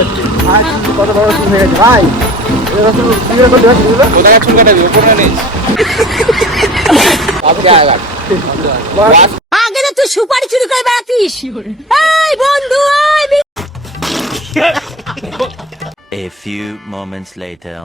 করছে ভাই, কত বড় চুল হয়ে গেছে ভাই। কোথায় চুল কাটাবি, ওপর না নিচ? আগে তো তুই সুপারি চুরি করে বেড়াতিস। এই বন্ধু A few moments later.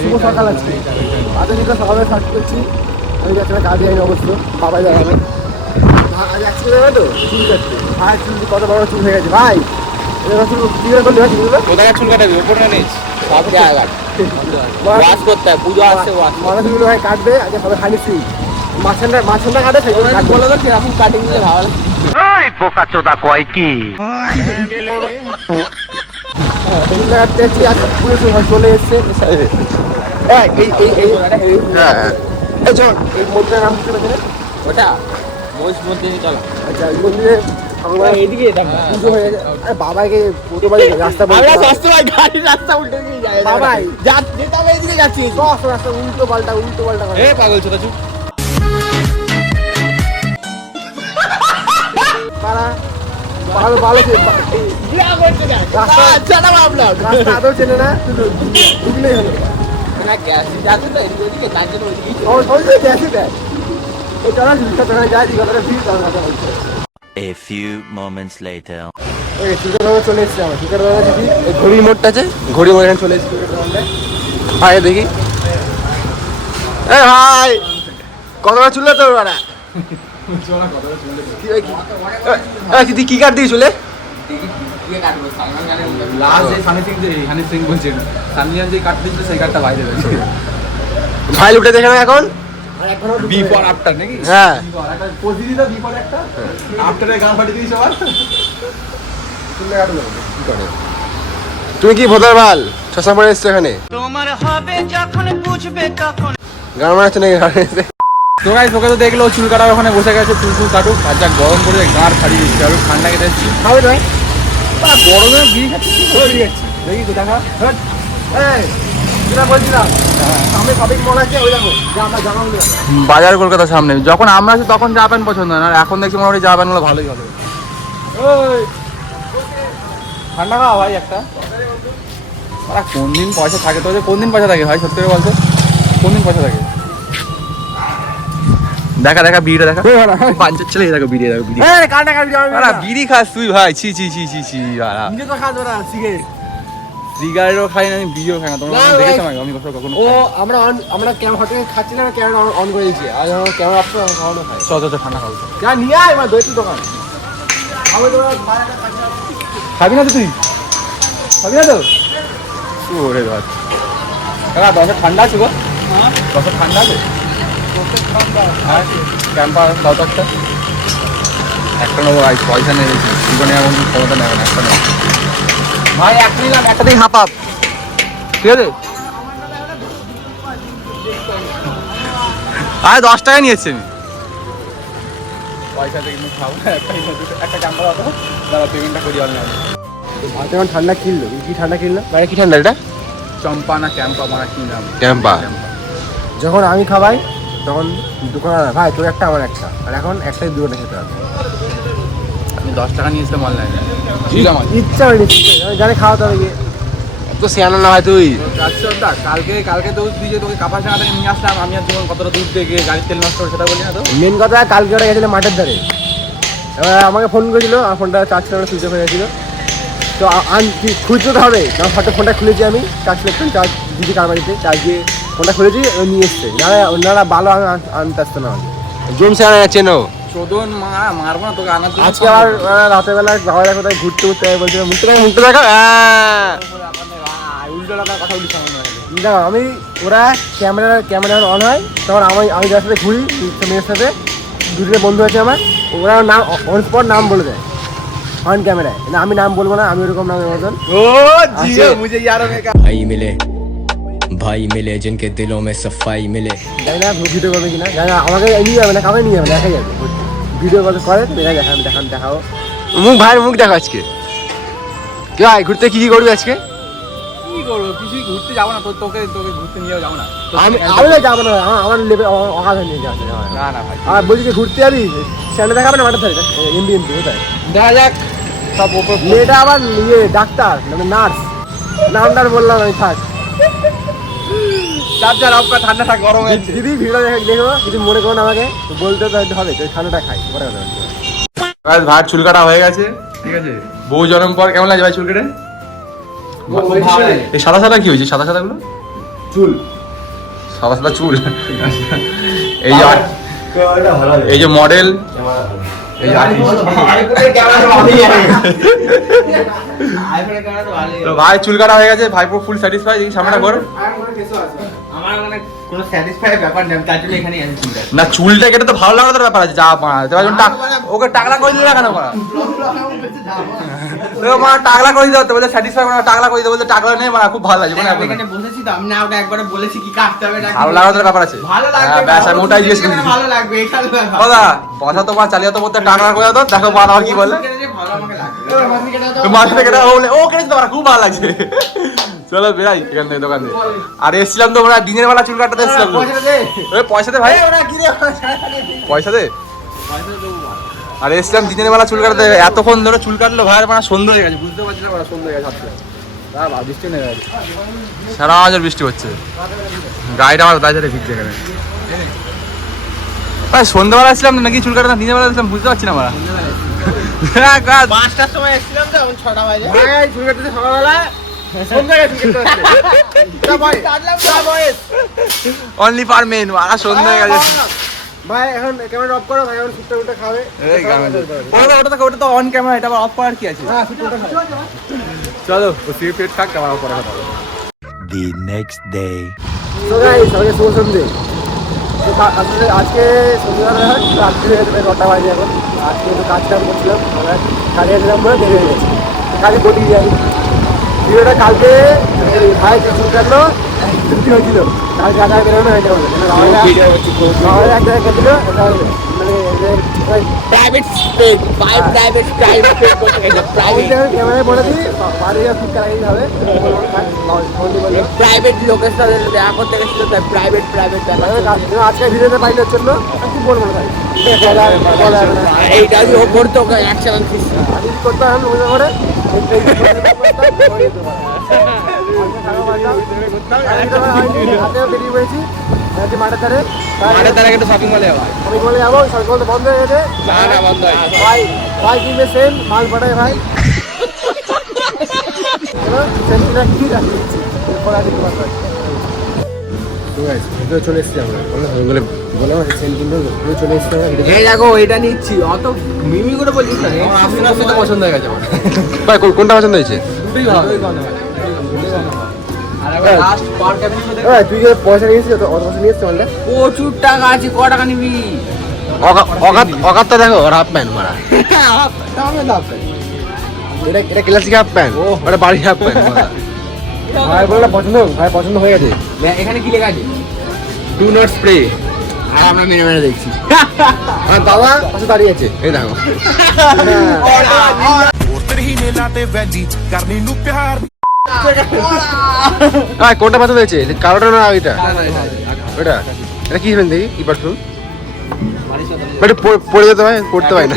শুভ সকাল আজকে সকালে সার্চ করছি। আমি যাচ্ছি কাজে এই অবস্থা বাবাই দেখাবে আজ একসাথে যাবে তো চুল কাটতে ভাই। চুল কত বড় চুল হয়ে গেছে ভাই। কোথায় চুল কাটাবি, ওপর না নিচ? সব জায়গা ওয়াশ করতে হয়, পুজো আসছে ওয়াশ। মানুষগুলো ভাই কাটবে আজকে সবাই খালি ফ্রি। মাছটা কাটে সেই বলো তো কিরকম কাটিং দিলে ভালো লাগে? বোকা চোদা কয় কি? কাটতে যাচ্ছি। আজকে পুরো চলে এসছে। এই মন্দিরের নাম কি বলেছে? ওটা মহিষ মন্দিরে চলো। আচ্ছা এই মন্দিরে এইদিকে পুজো হয়ে গেছে। আরে বাবাকে পুজো বাড়ি রাস্তা আমরা সবসময় গাড়ির রাস্তা উল্টে দিয়ে যাই। বাবাই যেতে হবে এইদিকে যাচ্ছি। রাস্তা উল্টো পাল্টা করে। এ পাগল ছোট চুপ। তারা ভালো ভালো আচ্ছা না ভাবলাম রাস্তা আদৌ চেনে না, শুধু ঢুকলেই হলো। না গ্যাস যাচ্ছে তো এদিকে ওদিকে, তার জন্য ওইদিকে গ্যাসই দেয়। এই চলা রিক্সা যায় দিকে ভিড় কথা বলছে। A few moments later. ওই টিকার চলে এসছে আমার টিকার দাদা দিদি। এই ঘড়ির মোড়টা আছে, ঘড়ি মোড় এখানে চলে এসছে। ভাই দেখি এ ভাই কত বড় চুল তোর বাড়া। দিদি কি কাট দিয়ে চলে ভাই উঠে দেখে না এখন বিফোর আফটার নাকি? হ্যাঁ তুমি কি ভোদার বাল চশমা পরে এসছো এখানে? তোমার হবে যখন বুঝবে তখন। গান মারাচ্ছে নাকি গান? তোরাই তোকে তো দেখলো চুল কাটার ওখানে বসে গেছে, চুল কাটুক। আর যা গরম করে গাঁড় ফাড়িয়ে দিচ্ছে, আর ঠান্ডা কেটে এসেছি। খাবে নয় গরমে বিয়ে খাচ্ছি, দেখি তো দেখা। বলছিলাম আমি শপিং মল আছে ওই দেখো জামা বাজার কলকাতার সামনে যখন আমরা আছি তখন জামা প্যান্ট পছন্দ হয় না, আর এখন দেখছি মোটামুটি জামা প্যান্টগুলো ভালোই হবে। ঠান্ডা খাওয়া ভাই একটা। ওরা কোন দিন পয়সা থাকে, তোদের কোন দিন পয়সা থাকে ভাই? সত্যি করে বলতো কোন দিন পয়সা থাকে? দেখা দেখা বিড়িটা দেখা, পাঞ্চের ছেলে দেখো বিড়ি, দেখো বিড়ি। বিড়ি খাস তুই ভাই? ছি ছি ছি ছি ছি। সিগারেটও খাই না, আমি বিড়িও খাই না। তোমরা দেখেছো আমাকে? আমি কখনো ও আমরা ক্যামেরা হোটেলে খাচ্ছি না, ক্যামেরা অন করে দিয়েছি। আর ক্যামেরা অফ করে খাওয়ানো খাই। চ ঠান্ডা খাবো। যা নিয়ে আয় এবার দইটি দোকান। খাবি না তো তুই? খাবি না তো? ওরে বাদ কাকা, দশে ঠান্ডা আছে গো? দশে ঠান্ডা আছে? হ্যাঁ ক্যাম্পার দাও তো একটা নেবো ভাই, পয়সা নেই জীবনে, এমন ক্ষমতা নেবে না। একটা নেবো ভাই, একটা নিলাম, একটাতেই হাফ আপ। ঠিক আছে আরে 10 টাকা নিয়েছি আমি। পয়সা থেকে খাবো একটা ক্যাম্পার দাও তো, দাদা পেমেন্টটা করি অনলাইনে। ভাত এখন ঠান্ডা কিনলো, কি ঠান্ডা কিনলো মানে কি ঠান্ডা এটা? চম্পা না ক্যাম্পা মারা কিনলাম। ক্যাম্পা। যখন আমি খাবাই তখন দোকান ভাই তোর একটা আমার একটা, আর এখন একটাই দুটো খেতে হবে। আমি 10 টাকা নিয়েছিলাম অনলাইনে, ইচ্ছা হয়নি, জানে খাওয়াতে হবে গিয়ে তো সিয়ানা না হয় তুই। কালকে তো তুই যে তোকে কাপাস টাকা থেকে নিয়ে আসলাম, আমি আর জীবন কতটা দূর থেকে গাড়ির তেল নষ্ট করে সেটা বলি না তো। মেন কথা কালকে ওরা গেছিলো মাঠের ধারে, এবার আমাকে ফোন করেছিল, আমার ফোনটা চার্জ করে সুইচ অফ হয়ে গেছিলো। তো খুঁজতে তো হবে, আমার হঠাৎ ফোনটা খুলেছি আমি, চার্জ করতাম, চার্জ দিদি কার বাড়িতে চার্জ দিয়ে ফোনটা খুলেছি, ও নিয়ে এসছে। ওনারা ভালো আনতে আসতে না জেমস যাচ্ছেন ও চোদন মারবো না তোকে আনার জন্য। আজকে আবার রাতের বেলা বাবা কোথায় ঘুরতে ঘুরতে বলছিল মুখটা দেখো উল্টো টাকার কথা বলিস দেখো। আমি ওরা ক্যামেরা অন হয় তখন আমি যার সাথে ঘুরি মেয়ের সাথে, দুটো বন্ধু আছে আমার, ওরা নাম অন স্পট নাম বলে দেয় অন ক্যামেরায়। আমি নাম বলবো না, আমি ওরকম নামের মতন। भाई मिले जिनके दिलों में सफाई मिले। জানি না ভিডিও করবে কিনা, জানি না আমাকে নিয়ে যাবে না, কাউকে নিয়ে যাবে না, দেখা যাবে ভিডিও কল করে দেখাও মুখ, ভাইয়ের মুখ দেখো। আজকে কি ভাই ঘুরতে কি করবি আজকে? কি করবো, কিছুই ঘুরতে যাবো না, তোকে ঘুরতে নিয়ে যাবো না। আমি যাবো না, আমার লেভেল অগাধ নিয়ে যাচ্ছে না না ভাই, আর বলছি যে ঘুরতে যাবি স্যান্ডে দেখাবে না মাঠের ধারে এমবি কোথায় দেখা যাক সব ওপর। মেয়েটা আবার ইয়ে ডাক্তার মানে নার্স, নামটার বললাম আমি থাক। চার আপনার ঠান্ডা থাক, গরম হয়েছে। দিদি ভিডিও দেখো যদি মনে করুন আমাকে তো বলতে তো হবে তো ঠান্ডাটা খাই পরে কথা বলছি। ভাই চুল কাটা হয়ে গেছে, ঠিক আছে। বহু জন্ম পর কেমন লাগে ভাই চুল কেটে? এই সাদা সাদা কি হয়েছে, সাদা সাদা গুলো? চুল সাদা সাদা চুল। এই যে এই যে মডেল, এই যে তো ভাই চুল কাটা হয়ে গেছে, ভাই পুরো ফুল স্যাটিসফাই। এই সামনেটা করো আমার মানে কোনো স্যাটিসফাই ব্যাপার নেই, তার জন্য এখানে আছি চুলটা। না, চুলটা কেটে তো ভালো লাগার ব্যাপার আছে, যা ওকে টাকলা করে দিলে কেন মা? মা টাকলা করে দিতে বলে স্যাটিসফাই, মানে টাকলা করে দিতে বলতে টাকলা নেই, মানে খুব ভালো লাগে। মানে আমি এখানে বসেছি তো, আমি না ওটা একবারে বলেছি কি কাটতে হবে না, ভালো লাগার ব্যাপার আছে। ভালো লাগবে, হ্যাঁ, ব্যাস আমি ওটাই জিজ্ঞেস করছি। ভালো লাগবে এখানে দাদা কথা তোমার চালিয়ে তো বলতে টাকলা করে দাও, দেখো মা আমার কি বলে। ভালো আমাকে লাগবে। মাঝে থেকে বলে ও কেটে দিতে পারা, খুব ভালো লাগছে। চলো বেরাই এখান থেকে, দোকান থেকে। আর এসছিলাম তো আমরা দিনের বেলা চুল কাটাতে এসছিলাম। পয়সা দে ভাই, পয়সা দে। আর এসছিলাম দিনের বেলা চুল কাটাতে, এতক্ষণ ধরে চুল কাটলো ভাই, মানে সন্ধ্যা হয়ে গেছে, বুঝতে পারছি না সন্ধ্যা হয়ে গেছে। বৃষ্টি নেই, সারা হাজার বৃষ্টি হচ্ছে, গাড়িটা আমার বাজারে ভিজছে এখানে। ভাই সন্ধ্যাবেলা এসছিলাম নাকি চুল কাটাতে, দিনের বেলা এসছিলাম বুঝতে পারছি না আমরা। 5টার সময় এসেছিলাম তো, এখন 6টা বাজে। চুল কাটতে সকালবেলা সন্ধ্যায় চুল কাটতে অনলি পার মেন, আর সন্ধ্যা হয়ে গেছে। ভাই এখন ক্যামেরা অফ করো ভাই, এখন সুটটা উঠে খাবে। ওটা তো অন ক্যামেরা, এটা আবার অফ করার কি আছে? হ্যাঁ সুটটা খাবে। চলো ও সিগারেট খাক, ক্যামেরা অফ করা কথা বলো। The next day. তো গাইস সবাইকে শুভ সন্ধে। তো আসলে আজকে সন্ধ্যাবেলা রাত্রি 9টা বাজে এখন। আজকে একটু কাজ কাম করছিলাম, আমরা কাজে এলাম বলে দেরি হয়ে গেছে, কাজে বলি যাই। ভিডিওটা কালকে ভাই চুল কাটলো ছুটি হয়েছিল, কালকে আধা বেরোনো হয়ে যাবে। এক জায়গায় গেছিল, প্রাইভেট স্পেড প্রাইভেট ক্যামেরায় বলে দিই বাড়ি ঠিক কাটাই হবে। প্রাইভেট লোকের সাথে দেখা করতে গেছিল, তাই প্রাইভেট আজকে ভিডিওতে পাইলে জন্য কি বলবো না ভাই, এইটা যে ও করতো অ্যাকশন আমি করতে হবে মনে করে হাতেও বেরিয়ে পড়েছি মাঠের ধারে। একটু শপিং মলে যাবো। আমি বলে যাবো, সরকার তো বন্ধ হয়ে গেছে। বন্ধ হয় ভাই ভাই কিনবে সেম মাল পাঠায় ভাই। চলে এসছি আমরা, বলে চলে এসছি আমরা। এই দেখো এটা নিচ্ছি, অত মিমি করে বলছিস না, আপনার পছন্দ হয়ে গেছে আমার। ভাই কোনটা পছন্দ হয়েছে? দুটোই ভালো। আর একটা লাস্ট পার ক্যাবিনেট ভাই তুই যে পয়সা নিয়েছিস অত পয়সা নিয়েছিস মালটা? প্রচুর টাকা আছে, ক টাকা নিবি? অকাতটা দেখো, ওর হাফ প্যান্ট মারা। এটা ক্লাসিক হাফ প্যান্ট, ওটা বাড়ি হাফ প্যান্ট। ভাই বললো পছন্দ, ভাই পছন্দ হয়ে গেছে। এখানে কি লেখা আছে? Do not spray. আর আমরা মেনে মেনে দেখছি। আর বাবা পাশে দাঁড়িয়ে আছে, এই দেখো। ভাই কোনটা পছন্দ হয়েছে, কালোটা না ওইটা? ওইটা এটা কি দেখি কি পারফিউম? পড়ে যেতে হয়, পড়তে হয় না।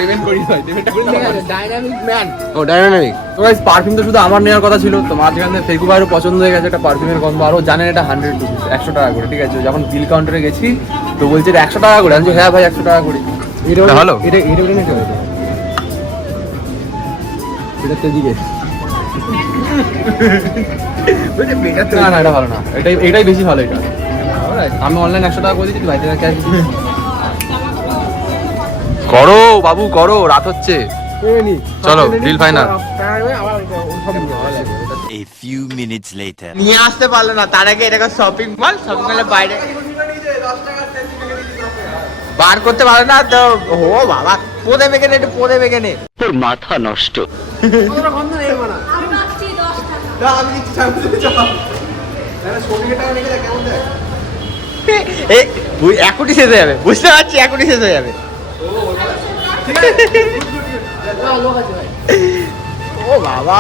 Dynamic man. ও ডাইনামিক। তো গাইস পারফিউম তো শুধু আমার নেওয়ার কথা ছিল, তো মাঝখানে ফেকু ভাইয়েরও পছন্দ হয়ে গেছে একটা পারফিউমের গন্ধ। আরও জানেন এটা 100 রুপিস, 100 টাকা করে, ঠিক আছে। যখন বিল কাউন্টারে গেছি তো বলছে এটা 100 টাকা করে, আমি বলছি, হ্যাঁ ভাই 100 টাকা করে। এটা ভালো? এটা এটা নাকি এটা তো দিকে না না এটা ভালো না, এটাই বেশি ভালো। এটা আমি অনলাইন 100 টাকা করে দিচ্ছি, ভাই থেকে ক্যাশ করো বাবু, করো, রাত হচ্ছে। চলো deal final. A few minutes later. নিয়ে আসতে পারলো না, তার আগে এটাকে শপিং মলের বাইরে বার করতে পারলো না তো। ও বাবা, পোদে বেগেনে, একটু পোদে বেগেনে। তোর মাথা নষ্ট। এখনই শেষ হয়ে যাবে, বুঝতে পারছি, এখনই শেষ হয়ে যাবে। ও বাবা,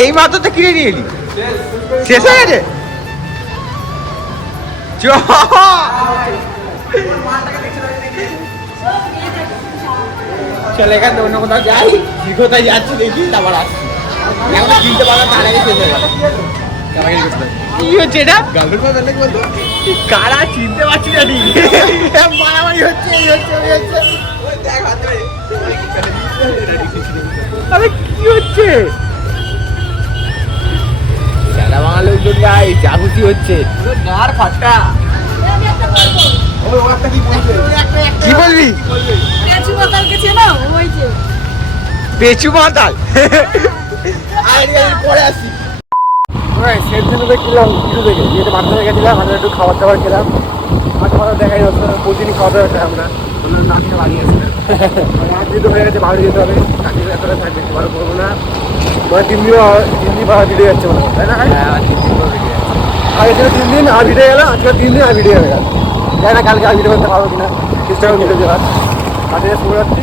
এই মাত্র তো কিনে নিয়ে এলি শেষ হয়ে গেছে চল এখান থেকে অন্য কোথাও যাই কি কোথায় যাচ্ছি দেখি তারপর আসছি এখন চিনতে পারলাম তার আগে শেষ হয়ে গেল কি হচ্ছে এটা কারা চিনতে পারছি না ঠিক মারামারি হচ্ছে এই হচ্ছে ওই হচ্ছে আরে কি হচ্ছে সারা বাংলা লোকজন গাই জাগুতি হচ্ছে গার ফাটা কি বলবি পেঁচু মাতালকে চেনো ওই যে পেঁচু মাতাল পরে আসি সেদিনকে কিনলাম কিছু থেকে যেহেতু মাঠে গেছিলাম আমরা একটু খাবার দাবার খেলাম মাঠে মাথা দেখাই যাচ্ছে প্রতিদিন খাওয়া দাওয়া খেলাম আমরা বললাম রাত্রে বাড়ি আসবে রাত যেতে হয়ে গেছে বাড়ি যেতে হবে রাত্রে এতটা থাকবে ভালো করবো না মানে 3 দিন ভাড়া ভিডিও যাচ্ছে মনে হয় তাই না আগে ছিল 3 দিন আর ভিডিও গেল আজকে 3 দিন আর ভিডিও হয়ে গেল জানি না কালকে আর ভিডিও করতে পারবো কিনা চেষ্টা করে ভিডিও দেওয়ার আজকে শুভরাত্রি